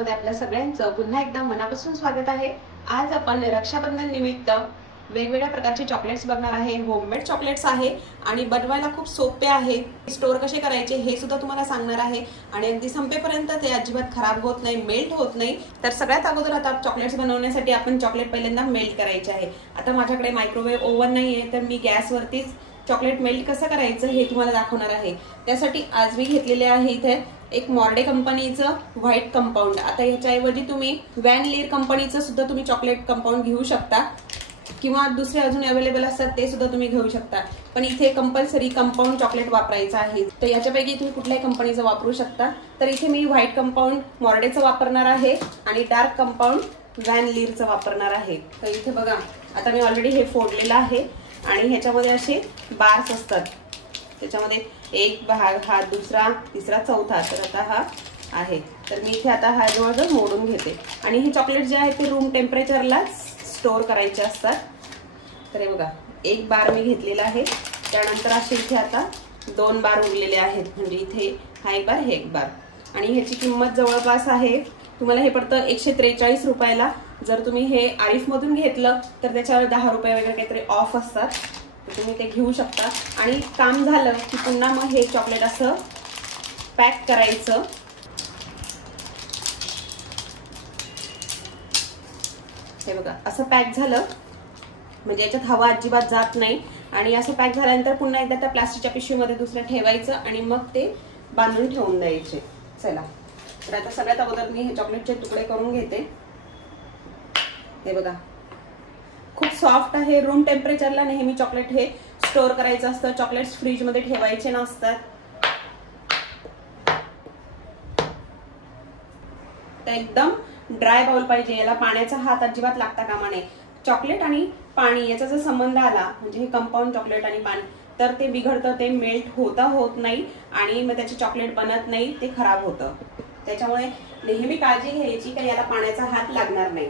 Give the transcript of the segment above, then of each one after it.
चॅनलमध्ये आपल्या सगळ्यांचं पुन्हा एकदा मनापासून स्वागत आहे। आज आपण रक्षाबंधन निमित्त वेगवेगळ्या प्रकारचे चॉकलेट्स बघणार आहे। होममेड चॉकलेट्स आहे आणि बनवायला खूप सोपे आहे। स्टोर कसे करायचे हे सुद्धा तुम्हाला सांगणार आहे आणि अगदी संपेपर्यंत ते अजिबात खराब होत नाही, मेल्ट होत नाही। तर सगळ्यात अगोदर आता चॉकलेट्स बनवण्यासाठी आपण चॉकलेट पहिल्यांदा मेल्ट करायचे आहे। आता माझ्याकडे मायक्रोवेव्ह ओव्हन नाहीये, तर मी गॅसवरतीच चॉकलेट मेल्ट कसं करायचं हे तुम्हाला दाखवणार आहे। त्यासाठी आज मी घेतलेले आहे इथे एक मॉर्डे कंपनीचं व्हाईट कंपाऊंड। आता याच्याऐवजी तुम्ही व्हॅन लीर कंपनीचं सुद्धा तुम्ही चॉकलेट कंपाऊंड घेऊ शकता किंवा दुसरे अजून अवेलेबल असतात ते सुद्धा तुम्ही घेऊ शकता, पण इथे कंपल्सरी कंपाऊंड चॉकलेट वापरायचं आहे। तर याच्यापैकी तुम्ही कुठल्याही कंपनीचं वापरू शकता। तर इथे मी व्हाईट कंपाऊंड मॉर्डेचं वापरणार आहे आणि डार्क कंपाऊंड व्हॅन लीरचं वापरणार आहे। तर इथे बघा, आता मी ऑलरेडी हे फोडलेलं आहे आणि ह्याच्यामध्ये असे बार्स असतात। त्याच्यामध्ये एक भाग, हा दुसरा, तिसरा, चौथा, तर आता हा आहे। तर मी इथे आता हा जवळजवळ मोडून घेते आणि हे चॉकलेट जे आहे ते रूम टेम्परेचरला स्टोर करायचे असतात। तर हे बघा, एक बार मी घेतलेला आहे, त्यानंतर असे इथे आता 2 बार उरलेले आहेत, म्हणजे इथे हा एक बार, हे एक बार। आणि ह्याची किंमत जवळपास आहे, तुम्हाला हे पडतं 143 रुपयाला। जर तुम्ही हे आरिफमधून घेतलं तर त्याच्यावर 10 रुपये वगैरे काहीतरी ऑफ असतात, तर तुम्ही ते घेऊ शकता। आणि काम झालं की पुन्हा मग हे चॉकलेट असं पॅक करायचं। हे बघा, असं पॅक झालं म्हणजे याच्यात हवा अजिबात जात नाही। आणि असं पॅक झाल्यानंतर पुन्हा एकदा त्या प्लास्टिकच्या पिशवीमध्ये दुसरं ठेवायचं आणि मग ते बांधून ठेवून द्यायचे। चला, तर आता सगळ्यात अगोदर मी हे चॉकलेटचे तुकडे करून घेते। हे बघा, खूप सॉफ्ट आहे। रूम टेम्परेचरला नेहमी चॉकलेट हे स्टोर करायचं असतं, चॉकलेट्स फ्रीज मध्ये ठेवायचे नसतात। तर एकदम ड्राय बाउल पाहिजे, याला पाण्याचा हात अजिबात लागता कामा नये। चॉकलेट आणि पाणी याचा जर संबंध आला, म्हणजे हे कंपाऊंड चॉकलेट आणि पाणी, तर ते बिघडतं, ते मेल्ट होत नाही आणि मग त्याचे चॉकलेट बनत नाही, ते खराब होतं। त्याच्यामुळे नेहमी काळजी घ्यायची की याला पाण्याचा हात लागणार नाही।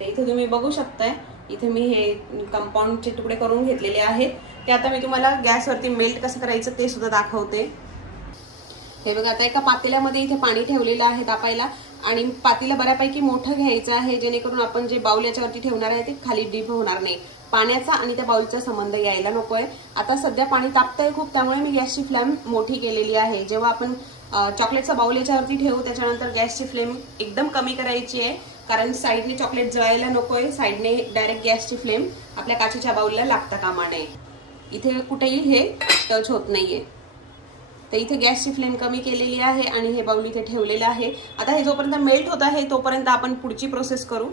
इथे तुम्ही बघू शकताय, इथे मी हे कंपाऊंडचे तुकडे करून घेतलेले आहेत। ते आता मी तुम्हाला गॅसवरती मेल्ट कसं करायचं ते सुद्धा दाखवते। हे बघा, आता एका पातेल्यामध्ये इथे पाणी ठेवलेलं आहे तापायला आणि पातेलं बऱ्यापैकी मोठं घ्यायचं आहे, जेणेकरून आपण जे बाउल याच्यावरती ठेवणार आहे ते खाली डीप होणार नाही। पाण्याचा आणि त्या बाउलचा संबंध यायला नकोय। आता सध्या पाणी तापतंय खूप, त्यामुळे मी गॅसची फ्लेम मोठी केलेली आहे। जेव्हा आपण चॉकलेटचा बाउल याच्यावरती ठेवू त्याच्यानंतर गॅसची फ्लेम एकदम कमी करायची आहे, कारण साईडने चॉकलेट जळायला नकोय। साईडने डायरेक्ट गॅसची फ्लेम आपल्या काचेच्या बाउलला लागता कामा नये, इथे कुठेही हे टच होत नाहीये। तर इथे गॅसची फ्लेम कमी केलेली आहे आणि हे बाउल इथे ठेवलेलं आहे। आता हे जोपर्यंत मेल्ट होत आहे तोपर्यंत आपण पुढची प्रोसेस करू।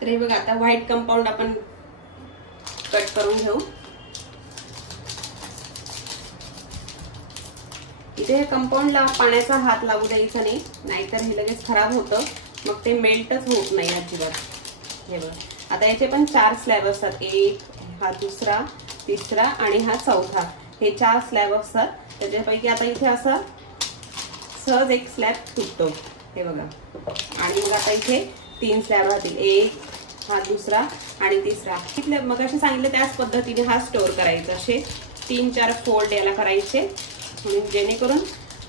तर हे बघा, आता व्हाईट कंपाऊंड आपण कट करून घेऊ। इथे कंपाऊंडला पाण्याचा हात लागू द्यायचा नाही, नाहीतर हे लगेच खराब होतं, मग ते मेल्टच होत नाही अजिबात। हे बघा, आता याचे पण 4 स्लॅब असतात, एक, हा दुसरा, तिसरा आणि हा चौथा, हे 4 स्लॅब असतात। त्याच्यापैकी आता इथे असा सहज एक स्लॅब तुटतो, हे बघा। आणि मग आता इथे 3 स्लॅब राहतील, एक, हा दुसरा आणि तिसरा। इथे मग असे सांगितलं त्याच पद्धतीने हा स्टोर करायचा। असे 3-4 फोल्ड याला करायचे, जेणेकरून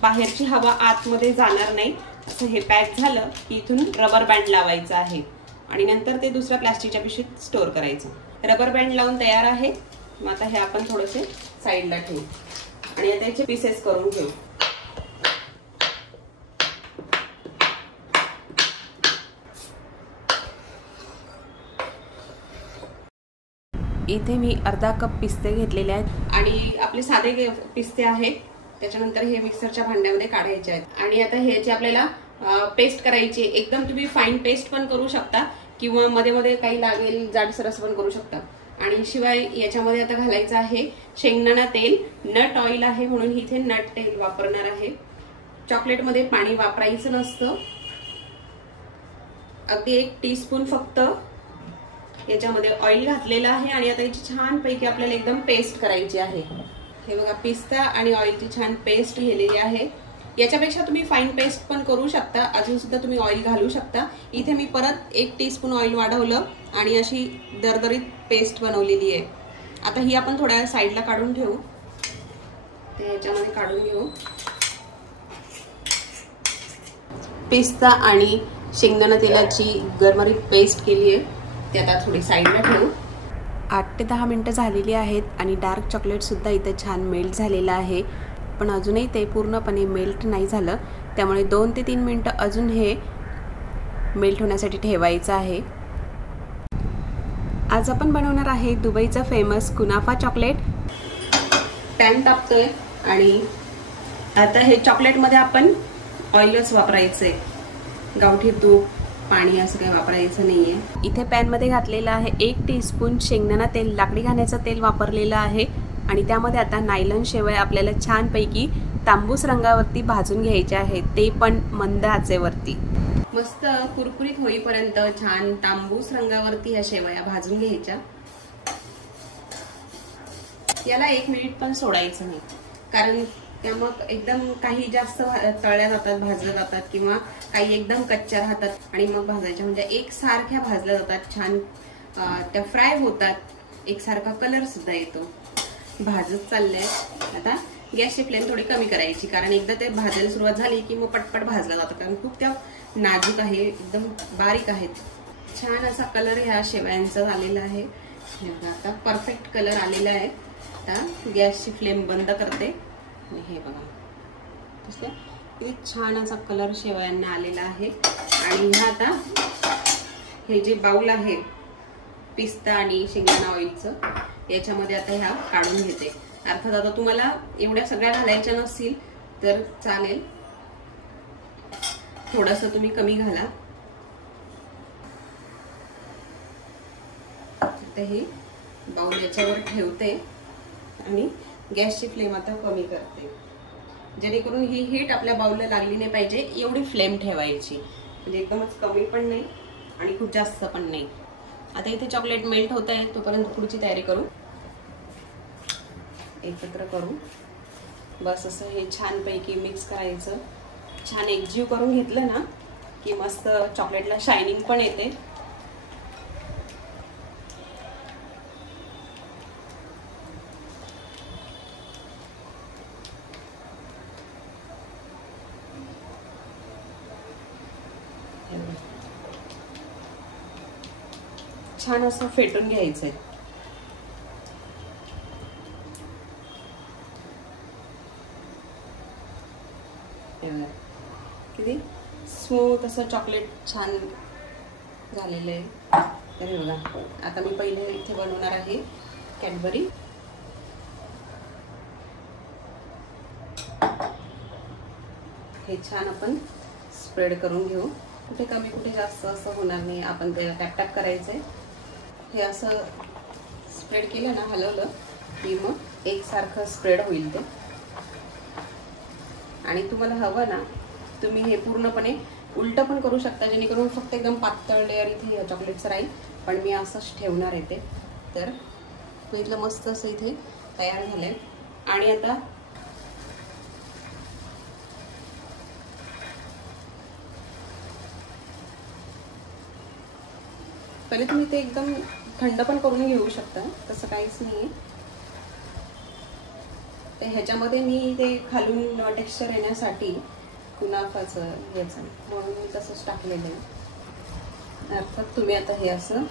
बाहेरची हवा आतमध्ये जाणार नाही। असं हे पॅक झालं की इथून रबर बँड लावायचं आहे आणि नंतर ते दुसऱ्या प्लास्टिकच्या पिशवीत स्टोर करायचं। रबर बँड लावून तयार आहे। मग आता हे आपण थोडेसे साईडला ठेवू आणि आता याचे पीसेस करून घेऊ। इथे मी अर्धा कप पिस्ते घेतलेले आहेत आणि आपले साधे पिस्ते आहेत। त्याच्यानंतर हे मिक्सरच्या भांड्यामध्ये काढायचे आहेत आणि आता ह्याची आपल्याला पेस्ट करायची। एकदम तुम्ही फाईन पेस्ट पण करू शकता किंवा मध्ये मध्ये काही लागेल जाडसर असं पण करू शकता। आणि शिवाय याच्यामध्ये आता घालायचं आहे शेंगदाणा तेल, नट ऑइल आहे म्हणून इथे नट तेल वापरणार आहे। चॉकलेटमध्ये पाणी वापरायचं नसतं, अगदी 1 टीस्पून फक्त याच्यामध्ये ऑइल घातलेलं आहे। आणि आता याची छान पैकी आपल्याला एकदम पेस्ट करायची आहे। हे बघा, पिस्ता आणि ऑइलची छान पेस्ट केलेली आहे। याच्यापेक्षा तुम्ही फाईन पेस्ट पण करू शकता, अजून सुद्धा तुम्ही ऑइल घालू शकता। इथे मी परत 1 टीस्पून ऑइल वाढवलं आणि अशी दरदरीत पेस्ट बनवलेली आहे। आता ही आपण थोड्या साईडला काढून ठेवू, ते याच्यामध्ये काढून घेऊ। पिस्ता आणि शेंगदाणा तेलाची गरमरीत पेस्ट केली आहे, ती आता थोडी साईडला ठेवू. 8 ते 10 मिनटं झालेली आहेत आणि डार्क चॉकलेटसुद्धा इथं छान मेल्ट झालेलं आहे, पण अजूनही ते पूर्णपणे मेल्ट नाही झालं. त्यामुळे 2 ते 3 मिनटं अजून हे मेल्ट होण्यासाठी ठेवायचं आहे. आज आपण बनवणार आहे दुबईचं फेमस कुनाफा चॉकलेट. पॅन तापतोय आणि आता हे चॉकलेटमध्ये आपण ऑइलच वापरायचं आहे, गावठी तूप पाणी असं काही वापरायचं नाहीये. इथे पॅनमध्ये घातलेलं आहे 1 टीस्पून शेंगदाणा तेल, लाकडी घाण्याचं तेल वापरलेलं आहे आणि त्यामध्ये आता नायलॉन शेवया आपल्याला छानपैकी तांबूस रंगावरती भाजून घ्यायचे आहेत, ते पण मंद आचेवरती. मस्त कुरकुरीत होईपर्यंत छान तांबूस रंगावरती ह्या शेवया भाजून घ्यायच्या. याला 1 मिनिट पण सोडायचं नाही, कारण त्या मग एकदम काही जास्त तळल्या जातात, भाजल्या जातात किंवा काही एकदम कच्च्या राहतात आणि मग भाजायच्या, म्हणजे एकसारख्या भाजल्या जातात, छान त्या फ्राय होतात, एकसारखा कलर सुद्धा येतो. भाजत चाललंय. आता गॅसची फ्लेम थोडी कमी करायची, कारण एकदा ते भाजायला सुरुवात झाली की मग पटपट भाजलं जातं, कारण खूप त्या नाजूक आहे, एकदम बारीक आहेत. छान असा कलर ह्या शेवयांचा झालेला आहे. आता परफेक्ट कलर आलेला आहे. आता गॅसची फ्लेम बंद करते. हे बघा किती छान असा कलर शेवयांना आलेला आहे. आणि ह्या आता हे जे बाउल आहे पिस्ता आणि शेंगदाणा ऑइलचं, याच्यामध्ये आता ह्या काढून घेते. अर्थात आता तुम्हाला एवढ्या सगळ्या घालायच्या नसतील तर चालेल, थोडंसं तुम्ही कमी घाला. आता हे बाउल याच्यावर ठेवते आणि गॅसची फ्लेम आता कमी करते, जेणेकरून ही हीट आपल्या बाउलला लागली नाही पाहिजे. एवढी फ्लेम ठेवायची, म्हणजे एकदमच कमी पण नाही आणि खूप जास्त पण नाही. आता इथे चॉकलेट मेल्ट होत आहे, तोपर्यंत पुढची तयारी करू. एकत्र करू, बस असं हे छानपैकी मिक्स करायचं. छान एकजीव करून घेतलं ना की मस्त चॉकलेटला शायनिंग पण येते. छान असं फेटून घ्यायचंय. किती स्मूथ असं चॉकलेट छान झालेलं आहे. तर हे बघा, आता मी पहिले इथे बनवणार आहे कॅडबरी. हे छान आपण स्प्रेड करून घेऊ. कुठे कमी कुठे जास्त असं होणार नाही, आपण ते टॅप टॅप करायचंय. हे असं स्प्रेड केलं ना, हलवलं की मग एकसारखं स्प्रेड होईल ते. आणि तुम्हाला हवं ना तुम्ही हे पूर्णपणे उलटं पण करू शकता, जेणेकरून फक्त एकदम पातळ लेअर इथे चॉकलेटचं राहील, पण मी असंच ठेवणार आहे ते. तर बघितलं, मस्त असं इथे तयार झालंय. आणि आता पहिले तुम्ही ते एकदम थंड पण करून घेऊ शकता, तसं काहीच नाही. तर ह्याच्यामध्ये मी ते खालून टेक्स्चर येण्यासाठी कुनाफाचं याचं म्हणून मी तसंच टाकलेलं आहे. अर्थात तुम्ही आता हे असं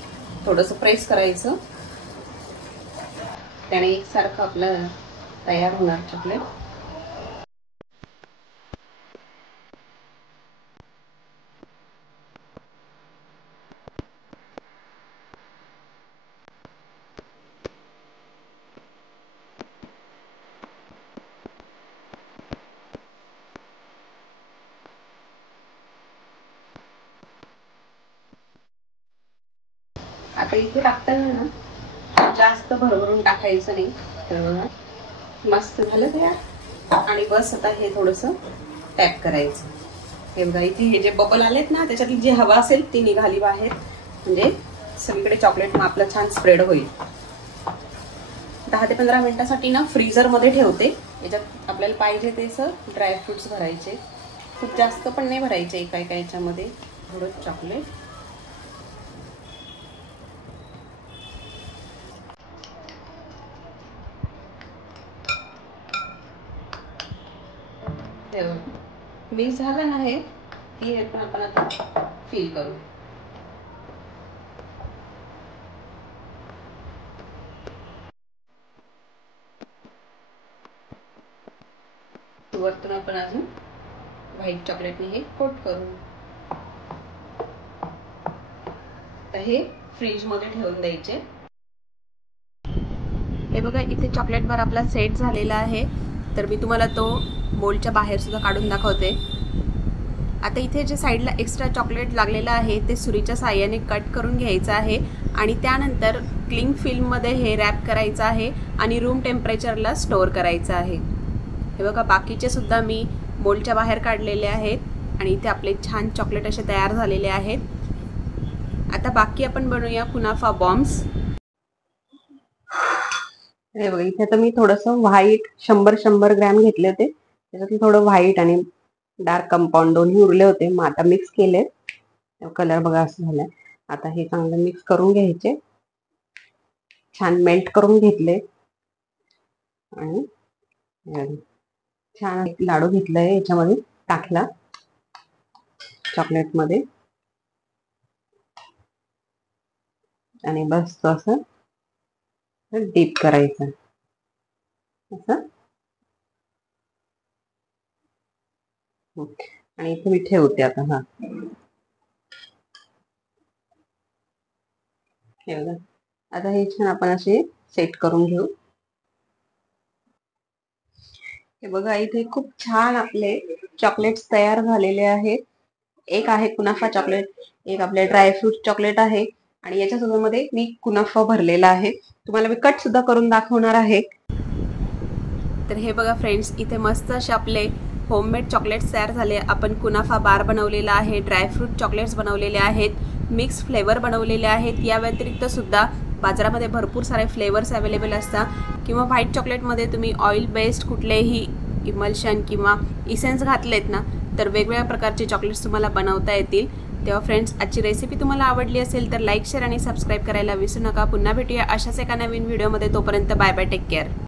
थोडंसं प्रेस करायचं, त्याने एकसारखं आपलं तयार होणार चॉकलेट. आता इथे टाकताना ना जास्त भरभरून टाकायचं नाही. तर बघा मस्त झालं तयार. आणि बस आता हे थोडंसं टॅप करायचं. हे बघा इथे हे जे बबल आलेत ना, त्याच्यातली जी हवा असेल ती निघाली बाहेर, म्हणजे सगळीकडे चॉकलेट मग आपलं छान स्प्रेड होईल. 10 ते 15 मिनिटासाठी ना फ्रीझरमध्ये ठेवते. याच्यात आपल्याला पाहिजे तेसं ड्रायफ्रुट्स भरायचे, खूप जास्त पण नाही भरायचे. एका एका याच्यामध्ये थोडं चॉकलेट. मिक्स झालं ना हे, ती हे पण आपण आता फिल करू. वरतून आपण अजून व्हाईट चॉकलेटने हे कोट करू. तर हे फ्रीज मध्ये ठेवून द्यायचे. हे बघा इथे चॉकलेट बार आपला सेट झालेला आहे. तर मी तुम्हाला तो मोल्डच्या बाहेर सुद्धा काढून दाखवते. आता इथे जे साईडला एक्स्ट्रा चॉकलेट लागलेलं आहे ते सुरीच्या साहाय्याने कट करून घ्यायचं आहे आणि त्यानंतर क्लिंग फिल्ममध्ये हे रॅप करायचं आहे आणि रूम टेम्परेचरला स्टोअर करायचं आहे. हे बघा बाकीचे सुद्धा मी मोल्डच्या बाहेर काढलेले आहेत आणि इथे आपले छान चॉकलेट असे तयार झालेले आहेत. आता बाकी आपण बनवूया कुनाफा बॉम्ब्स. हे बघा इथे तर मी थोडंसं व्हाईट 100 ग्रॅम घेतले होते. त्याच्यातलं थोडं व्हाईट आणि डार्क कंपाऊंड दोन्ही उरले होते. मग आता मिक्स केले. कलर बघा असं झालाय. आता हे चांगलं मिक्स करून घ्यायचे. छान मेल्ट करून घेतले आणि छान एक लाडू घेतलाय याच्यामध्ये टाकला चॉकलेट मध्ये आणि बस तो असं डीप करायचं असं. आणि इथे मी ठेवते आता. हा ठेवलं. आता हे छान आपण असे सेट करून घेऊ. हे बघा इथे खूप छान आपले चॉकलेट्स तयार झालेले आहेत. एक आहे कुनाफा चॉकलेट, एक आपले ड्रायफ्रूट चॉकलेट आहे आणि याच्या मध्ये मी कुनाफा भरलेला आहे. तुम्हाला मी कट सुद्धा करून दाखवणार आहे. तर हे बघा फ्रेंड्स इथे मस्त असे आपले होममेड चॉकलेट्स तयार झाले. आपण कुनाफा बार बनवलेला आहे, ड्रायफ्रूट चॉकलेट्स बनवलेले आहेत, मिक्स फ्लेवर बनवलेले आहेत. या व्यतिरिक्त सुद्धा बाजारामध्ये भरपूर सारे फ्लेवर्स अवेलेबल असतात किंवा व्हाईट चॉकलेटमध्ये तुम्ही ऑइल बेस्ड कुठलेही इमल्शन किंवा इसेन्स घातलेत ना तर वेगवेगळ्या प्रकारचे चॉकलेट्स तुम्हाला बनवता येतील. तेव्हा फ्रेंड्स आजची रेसिपी तुम्हाला आवडली असेल तर लाईक शेअर आणि सबस्क्राईब करायला विसरू नका. पुन्हा भेटूया अशाच एका नवीन व्हिडिओमध्ये. तोपर्यंत बाय बाय, टेक केअर.